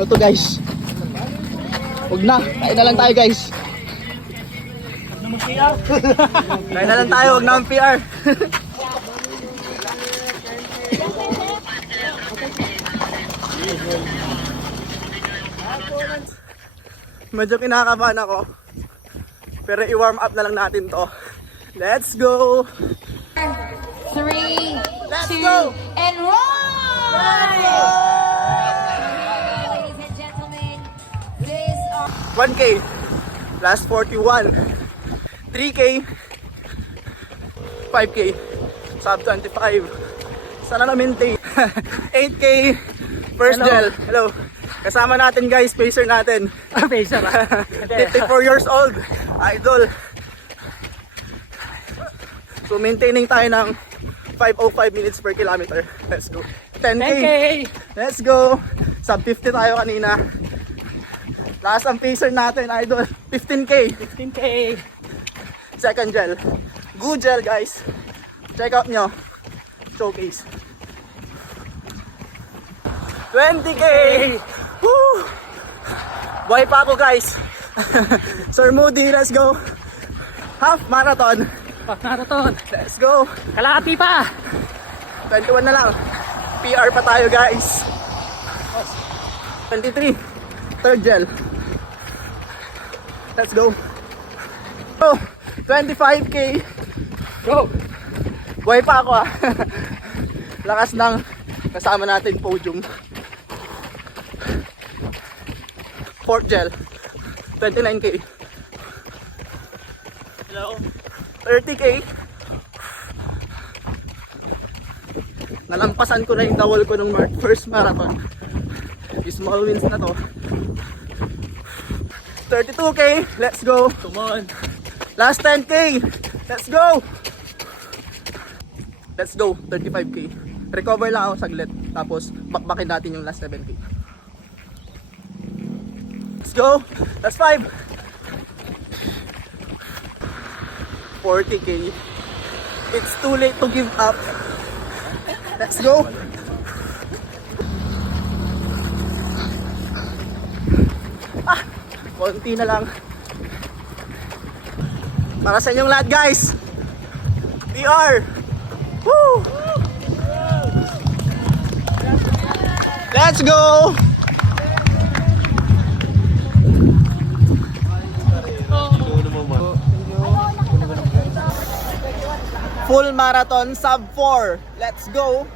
Ano to guys? Huwag na, kain na lang tayo guys. Kain na lang tayo, huwag na ang PR. Medyo kinakabahan ako. Pero i-warm up na lang natin to. Let's go! 3, Let's 2, go! and roll! Ladies and gentlemen, this are 1K plus 41, 3K, 5K, sub 25, sana na-maintain, 8K, first Hello. gel, hello, kasama natin guys, pacer natin, Pacer. 54 years old, idol, so maintaining tayo ng 5:05 minutes per kilometer, let's go, 10K, 10K. let's go, sub 50 tayo kanina. Last ang pacer natin, idol. 15K. 15K. Second gel. Good gel, guys. Check out nyo. Showcase. 20K. Woo! Buhay pa ako, guys. Sir Moody, let's go. Half marathon. Marathon. Let's go. Kalahati pa. 21 na lang. PR pa tayo, guys. 23. Third gel. Let's go. Oh, 25K. Go. Buhay pa ako ah. Lakas ng kasama natin podium. Fourth gel. 29K. Hello. 30K. Nalampasan ko na yung dawal ko nung first marathon. Small wins na to. 32K. Let's go. Come on. Last 10K. Let's go. Let's go. 35K. Recover lang ako saglit. Tapos bakbakin natin yung last 7K. Let's go. Last 5. 40K. It's too late to give up. Let's go. Konti na lang. Para sa inyong lahat, guys. PR. Woo! Let's go! Full marathon sub 4. Let's go!